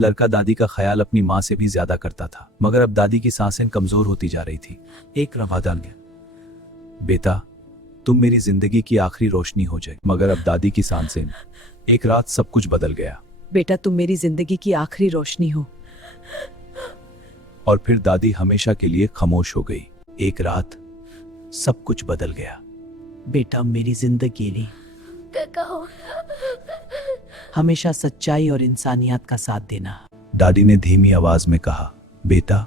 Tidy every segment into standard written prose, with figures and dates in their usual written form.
लड़का दादी का ख्याल अपनी माँ से भी ज्यादा करता था, मगर अब दादी की सांसें कमजोर होती जा रही थी। एक रमादान गया, बेटा तुम मेरी जिंदगी की आखिरी रोशनी हो जाए। मगर अब दादी की सांसें, एक रात सब कुछ बदल गया। बेटा तुम मेरी जिंदगी की आखिरी रोशनी हो। और फिर दादी हमेशा के लिए खामोश हो गई। एक रात सब कुछ बदल गया। बेटा मेरी जिंदगी ने हमेशा सच्चाई और इंसानियत का साथ देना। दादी ने धीमी आवाज में कहा, बेटा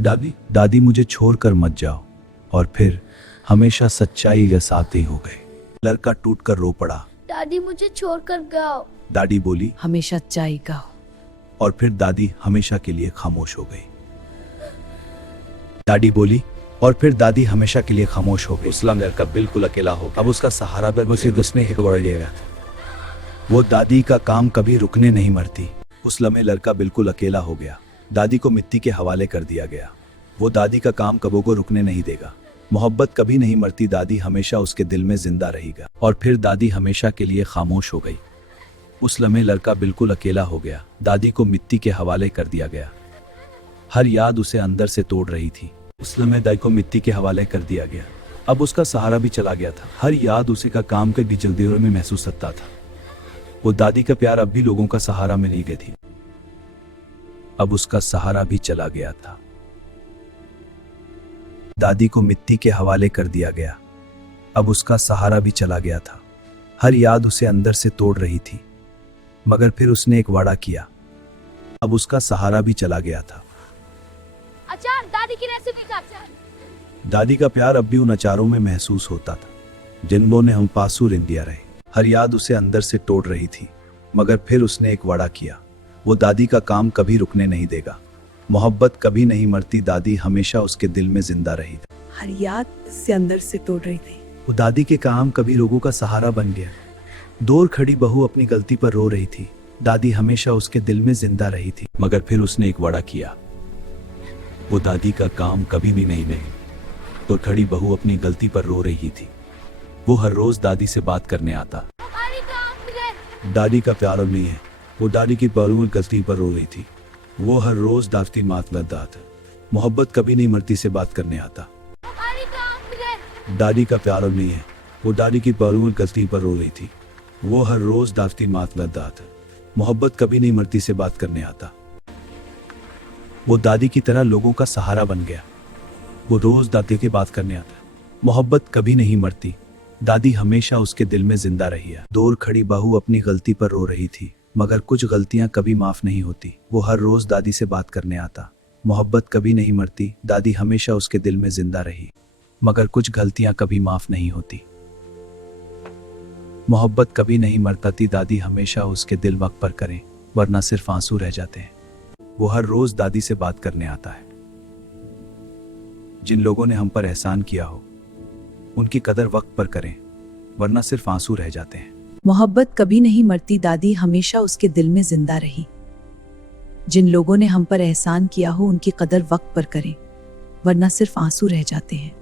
दादी मुझे छोड़कर मत जाओ। और फिर हमेशा सच्चाई के साथ ही हो गए। लड़का टूटकर रो पड़ा। दादी मुझे छोड़कर गाओ। दादी बोली, हमेशा सच्चाई का हो। और फिर दादी हमेशा के लिए खामोश हो गई। दादी बोली, और फिर दादी हमेशा के लिए खामोश हो गई। उस लड़का बिल्कुल अकेला हो गया। अब उसका सहारा उसने एक बार लिया। वो दादी का काम कभी रुकने नहीं मरती। उस लम्हे लड़का बिल्कुल अकेला हो गया। दादी को मिट्टी के हवाले कर दिया गया। वो दादी का काम कबों को रुकने नहीं देगा। मोहब्बत कभी नहीं मरती। दादी हमेशा उसके दिल में जिंदा रहेगा। और फिर दादी हमेशा के लिए खामोश हो गई। उस लम्हे लड़का बिल्कुल अकेला हो गया। दादी को मिट्टी के हवाले कर दिया गया। हर याद उसे अंदर से तोड़ रही थी। उस लम्हे दादी को मिट्टी के हवाले कर दिया गया। अब उसका सहारा भी चला गया था। हर याद उसे का काम के भी जल्दी में महसूस करता था। वो दादी का प्यार अब भी लोगों का सहारा में नहीं गई थी। अब उसका सहारा भी चला गया था। दादी को मिट्टी के हवाले कर दिया गया। अब उसका सहारा भी चला गया था। हर याद उसे अंदर से तोड़ रही थी। मगर फिर उसने एक वादा किया। अब उसका सहारा भी चला गया था। अचार, दादी की रेसिपी का अचार। दादी का प्यार अब भी उन अचारों में महसूस होता था जिनमें ने हम पासुर इंडिया रहे। हर याद उसे अंदर से तोड़ रही थी। मगर फिर उसने एक वादा किया। वो दादी का काम कभी रुकने नहीं देगा। मोहब्बत कभी नहीं मरती। दादी हमेशा उसके दिल में जिंदा रही। हर याद से अंदर से तोड़ रही थी। वो दादी के काम कभी लोगों का सहारा बन गया। दूर खड़ी बहू अपनी गलती पर रो रही थी। दादी हमेशा उसके दिल में जिंदा रही थी। मगर फिर उसने एक वादा किया। वो दादी का काम कभी भी नहीं रही। तो खड़ी बहू अपनी गलती पर रो रही थी। वो हर रोज दादी से बात करने आता। दादी का प्यार अब नहीं है। वो दादी की बहू गलती पर रो रही थी। वो हर रोज दावती मात लदात। मोहब्बत कभी नहीं मरती से बात करने आता। दादी का प्यार अब नहीं है। वो दादी की बहू गलती पर रो रही थी। वो हर रोज दावती मात लदात। मोहब्बत कभी नहीं मरती से बात करने आता। वो दादी की तरह लोगों का सहारा बन गया। वो रोज दादी की बात करने आता। मोहब्बत कभी नहीं मरती। दादी हमेशा उसके दिल में जिंदा रही है। दूर खड़ी बहू अपनी गलती पर रो रही थी। मगर कुछ गलतियां कभी माफ नहीं होती। वो हर रोज दादी से बात करने आता। मोहब्बत कभी नहीं मरती। दादी हमेशा उसके दिल में जिंदा रही। मगर कुछ गलतियां कभी माफ नहीं होती। मोहब्बत कभी नहीं मरती। दादी हमेशा उसके दिल वक्त पर करें, वरना सिर्फ आंसू रह जाते हैं। वो हर रोज दादी से बात करने आता है। जिन लोगों ने हम पर एहसान किया हो, उनकी कदर वक्त पर करें, वरना सिर्फ आंसू रह जाते हैं। मोहब्बत कभी नहीं मरती। दादी हमेशा उसके दिल में जिंदा रही। जिन लोगों ने हम पर एहसान किया हो, उनकी कदर वक्त पर करें, वरना सिर्फ आंसू रह जाते हैं।